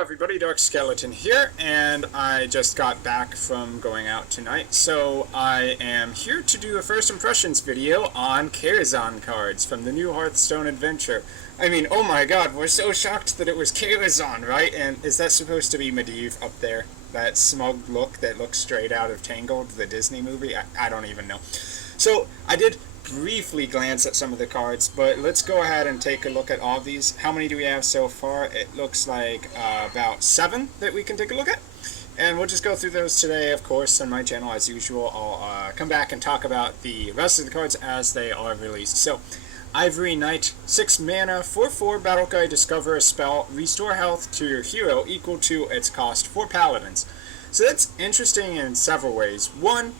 everybody, Dark Skeleton here, and I just got back from going out tonight, so I am here to do a first impressions video on Karazhan cards from the new Hearthstone adventure. I mean, oh my god, we're so shocked that it was Karazhan, right? And is that supposed to be Medivh up there? That smug look that looks straight out of Tangled, the Disney movie? I don't even know. So, I did briefly glance at some of the cards, but let's go ahead and take a look at all of these. How many do we have so far? It looks like about 7 that we can take a look at, and we'll just go through those today. Of course, on my channel, as usual, I'll come back and talk about the rest of the cards as they are released. So, Ivory Knight, 6 mana, 4/4 Battle Cry, discover a spell, restore health to your hero equal to its cost for paladins. So that's interesting in several ways. One,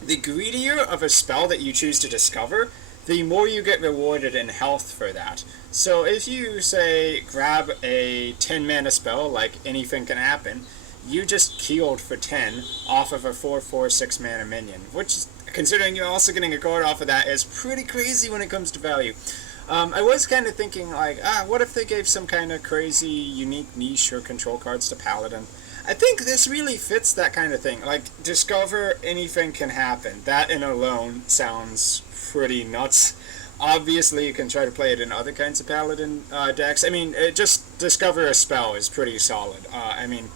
the greedier of a spell that you choose to discover, the more you get rewarded in health for that. So if you, say, grab a 10 mana spell like Anything Can Happen, you just keeled for 10 off of a 4/4 6 mana minion, which, considering you're also getting a card off of that, is pretty crazy when it comes to value. I was kind of thinking, like, what if they gave some kind of crazy, unique niche or control cards to Paladin? I think this really fits that kind of thing. Like, discover Anything Can Happen. That in alone sounds pretty nuts. Obviously, you can try to play it in other kinds of Paladin decks. I mean, just discover a spell is pretty solid. I mean,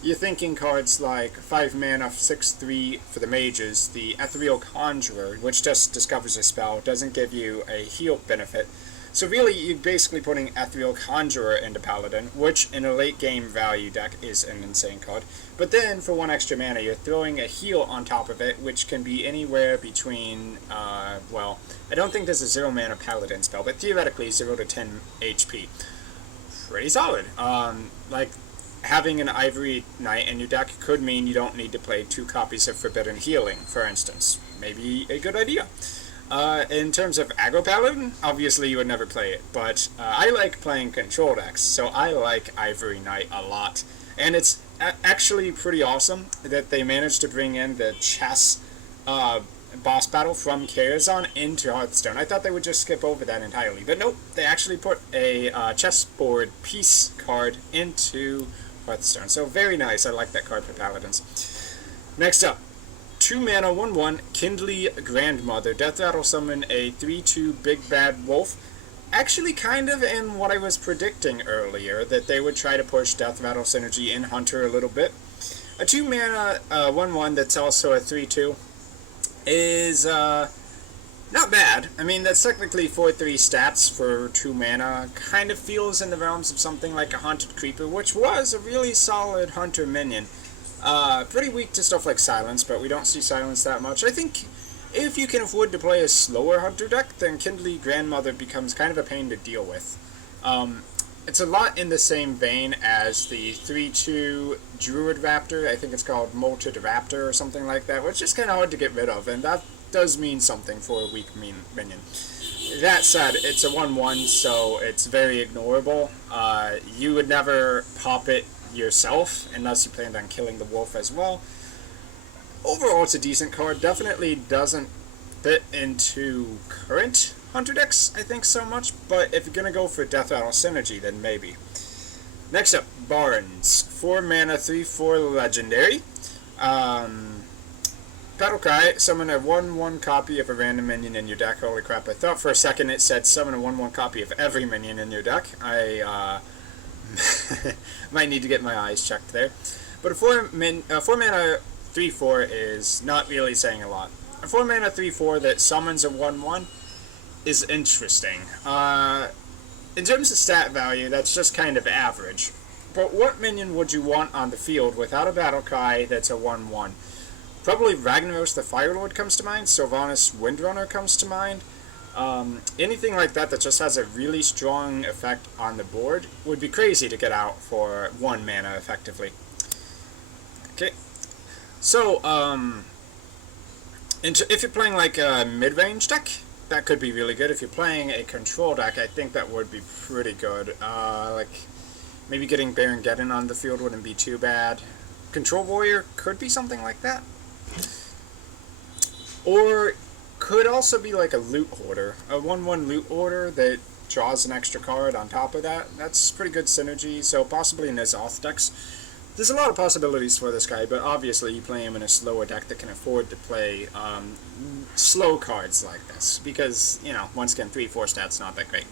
you're thinking cards like 5 mana, 6/3 for the mages, the Ethereal Conjurer, which just discovers a spell, doesn't give you a heal benefit. So really, you're basically putting Ethereal Conjurer into Paladin, which in a late game value deck is an insane card. But then, for 1 extra mana, you're throwing a heal on top of it, which can be anywhere between, well, I don't think there's a 0 mana Paladin spell, but theoretically 0 to 10 HP. Pretty solid. Like, having an Ivory Knight in your deck could mean you don't need to play 2 copies of Forbidden Healing, for instance. Maybe a good idea. In terms of aggro paladin, obviously you would never play it, but I like playing control decks, so I like Ivory Knight a lot. And it's actually pretty awesome that they managed to bring in the chess boss battle from Karazhan into Hearthstone. I thought they would just skip over that entirely, but nope, they actually put a chessboard piece card into Hearthstone. So very nice, I like that card for paladins. Next up, 2 mana, 1/1, Kindly Grandmother. Death Rattle summon a 3/2 Big Bad Wolf. Actually kind of in what I was predicting earlier, that they would try to push Death Rattle synergy in Hunter a little bit. A 2 mana, 1/1 that's also a 3/2 is not bad. I mean, that's technically 4/3 stats for 2 mana. Kind of feels in the realms of something like a Haunted Creeper, which was a really solid Hunter minion. Pretty weak to stuff like Silence, but we don't see Silence that much. I think if you can afford to play a slower Hunter deck, then Kindly Grandmother becomes kind of a pain to deal with. It's a lot in the same vein as the 3/2 Druid Raptor. I think it's called Molted Raptor or something like that, which is kind of hard to get rid of, and that does mean something for a weak minion. That said, it's a 1/1, so it's very ignorable. You would never pop it yourself unless you planned on killing the wolf as well. Overall, it's a decent card. Definitely doesn't fit into current Hunter decks, I think, so much, but if you're gonna go for Death Rattle synergy, then maybe. Next up, Barnes. 4 mana, 3/4 legendary. Battle Cry, summon a 1/1 copy of a random minion in your deck. Holy crap, I thought for a second it said summon a 1/1 copy of every minion in your deck. I might need to get my eyes checked there. But a 4 mana 3/4 is not really saying a lot. A 4 mana 3/4 that summons a 1/1 is interesting. In terms of stat value, that's just kind of average. But what minion would you want on the field without a Battle Cry that's a 1/1? Probably Ragnaros the Firelord comes to mind, Sylvanas Windrunner comes to mind. Anything like that that just has a really strong effect on the board would be crazy to get out for 1 mana effectively. Okay, so if you're playing like a mid-range deck, that could be really good. If you're playing a control deck, I think that would be pretty good. Like maybe getting Baron Geddon on the field wouldn't be too bad. Control Warrior could be something like that. Or could also be like a Loot Hoarder. A 1/1 Loot Hoarder that draws an extra card on top of that. That's pretty good synergy, so possibly in his Oth decks. There's a lot of possibilities for this guy, but obviously you play him in a slower deck that can afford to play slow cards like this, because, you know, once again, 3-4 stats not that great.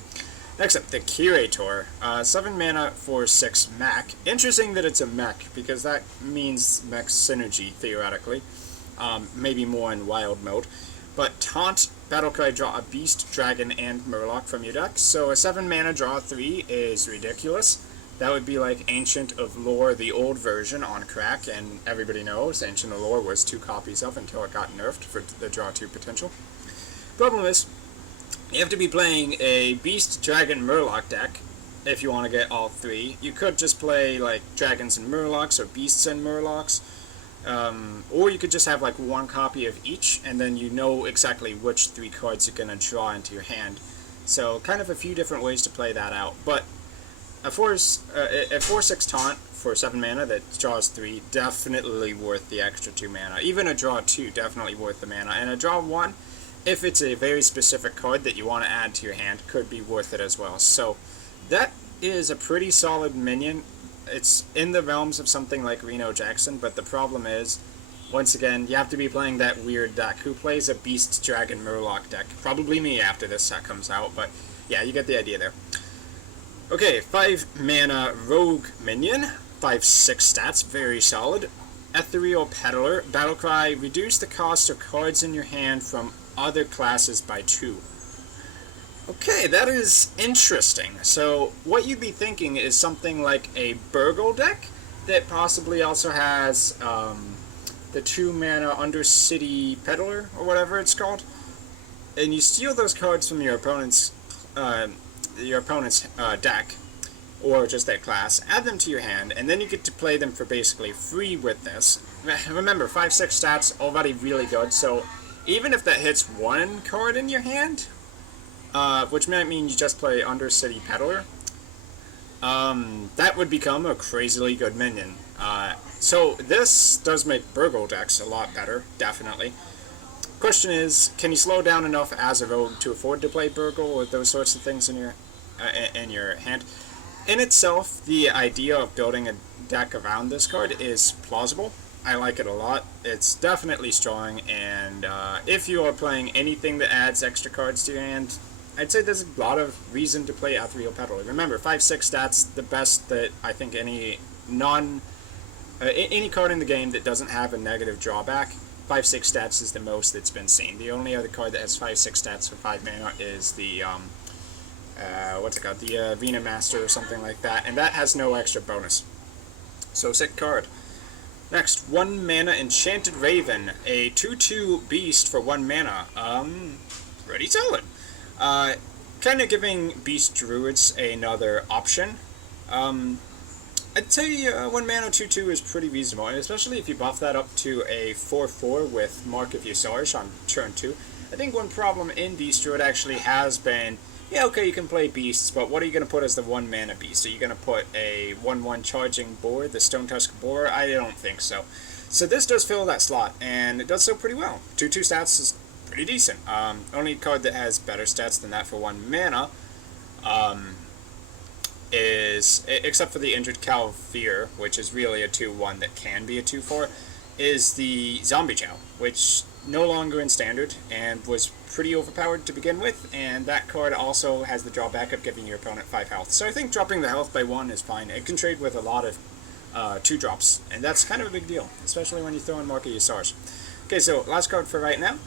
Next up, the Curator, 7 mana for 6 mech. Interesting that it's a mech, because that means mech synergy, theoretically. Maybe more in wild mode. But Taunt, Battlecry, draw a Beast, Dragon, and Murloc from your deck. So a 7 mana draw 3 is ridiculous. That would be like Ancient of Lore, the old version, on crack, and everybody knows Ancient of Lore was 2 copies of until it got nerfed for the draw 2 potential. Problem is, you have to be playing a Beast, Dragon, Murloc deck if you want to get all 3. You could just play like Dragons and Murlocs or Beasts and Murlocs. Or you could just have like 1 copy of each, and then you know exactly which 3 cards you're going to draw into your hand. So kind of a few different ways to play that out. But a 4/6 Taunt for 7 mana that draws 3, definitely worth the extra 2 mana. Even a draw 2, definitely worth the mana. And a draw 1, if it's a very specific card that you want to add to your hand, could be worth it as well. So that is a pretty solid minion. It's in the realms of something like Reno Jackson, but the problem is, once again, you have to be playing that weird deck. Who plays a Beast, Dragon, Murloc deck? Probably me after this set comes out, but yeah, you get the idea there. Okay, 5 mana Rogue minion, 5/6 stats, very solid. Ethereal Peddler, Battlecry, reduce the cost of cards in your hand from other classes by 2. Okay, that is interesting. So what you'd be thinking is something like a Burgle deck that possibly also has the 2 mana Undercity Peddler, or whatever it's called. And you steal those cards from your opponent's deck, or just that class, add them to your hand, and then you get to play them for basically free with this. Remember, 5/6 stats, already really good, so even if that hits 1 card in your hand, which might mean you just play Undercity Peddler, that would become a crazily good minion. So this does make Burgle decks a lot better, definitely. Question is, can you slow down enough as a rogue to afford to play Burgle or those sorts of things in your hand? In itself, the idea of building a deck around this card is plausible. I like it a lot. It's definitely strong, and if you are playing anything that adds extra cards to your hand, I'd say there's a lot of reason to play Ethereal Peddler. Remember, 5/6 stats, the best that I think any card in the game that doesn't have a negative drawback. 5/6 stats is the most that's been seen. The only other card that has 5/6 stats for 5 mana is the what's it called? The Arena Master or something like that, and that has no extra bonus. So sick card. Next, 1 mana Enchanted Raven, a 2/2 beast for 1 mana. Pretty solid. Kind of giving Beast Druids another option. I'd say 1 mana 2/2 is pretty reasonable, and especially if you buff that up to a 4/4 with Mark of Yasarish on turn 2. I think one problem in Beast Druid actually has been, yeah, okay, you can play beasts, but what are you going to put as the 1 mana beast? Are you going to put a 1/1 charging boar, the Stone Tusk Boar? I don't think so. So this does fill that slot, and it does so pretty well. 2/2 stats is pretty decent. Only card that has better stats than that for 1 mana is, except for the Injured Calvir, which is really a 2/1 that can be a 2/4, is the Zombie Chow, which no longer in Standard and was pretty overpowered to begin with, and that card also has the drawback of giving your opponent 5 health. So I think dropping the health by 1 is fine. It can trade with a lot of 2-drops, and that's kind of a big deal, especially when you throw in Mark of Yasarish. Okay, so last card for right now.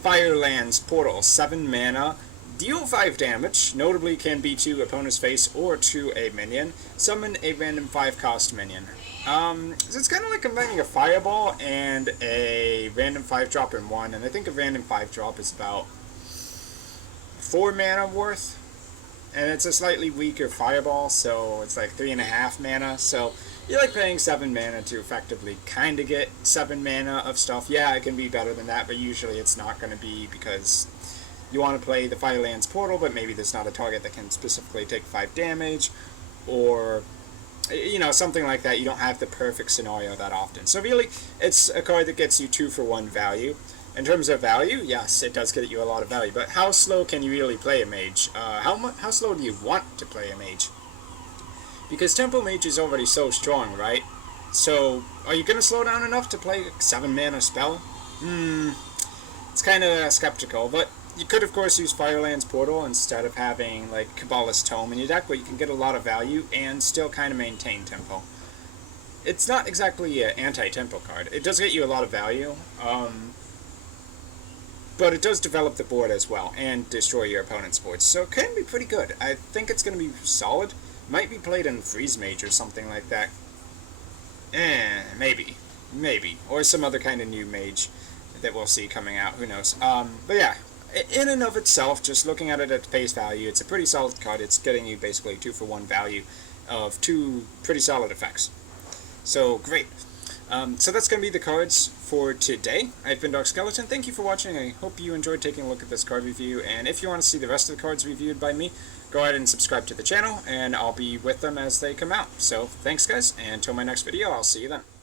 Firelands Portal, 7 mana, deal 5 damage, notably can be to opponent's face or to a minion. Summon a random 5-cost minion. So it's kind of like combining a Fireball and a random 5-drop in one, and I think a random 5-drop is about 4 mana worth, and it's a slightly weaker Fireball, so it's like 3.5 mana, so you're like paying 7 mana to effectively kind of get 7 mana of stuff. Yeah, it can be better than that, but usually it's not going to be, because you want to play the Firelands Portal, but maybe there's not a target that can specifically take 5 damage, or, you know, something like that. You don't have the perfect scenario that often. So really, it's a card that gets you 2-for-1 value. In terms of value, yes, it does get you a lot of value, but how slow can you really play a mage? How slow do you want to play a mage? Because Tempo Mage is already so strong, right? So, are you going to slow down enough to play a 7 mana spell? It's kind of skeptical, but you could, of course, use Firelands Portal instead of having, like, Kabbalah's Tome in your deck, where you can get a lot of value and still kind of maintain tempo. It's not exactly an anti-tempo card. It does get you a lot of value, but it does develop the board as well, and destroy your opponent's boards, so it can be pretty good. I think it's going to be solid. Might be played in Freeze Mage or something like that. Maybe. Or some other kind of new mage that we'll see coming out, who knows. But yeah, in and of itself, just looking at it at face value, it's a pretty solid card. It's getting you basically 2-for-1 value of 2 pretty solid effects. So, great. So that's going to be the cards for today. I've been Dark Skeleton. Thank you for watching. I hope you enjoyed taking a look at this card review, and if you want to see the rest of the cards reviewed by me, go ahead and subscribe to the channel, and I'll be with them as they come out. So, thanks guys, and until my next video, I'll see you then.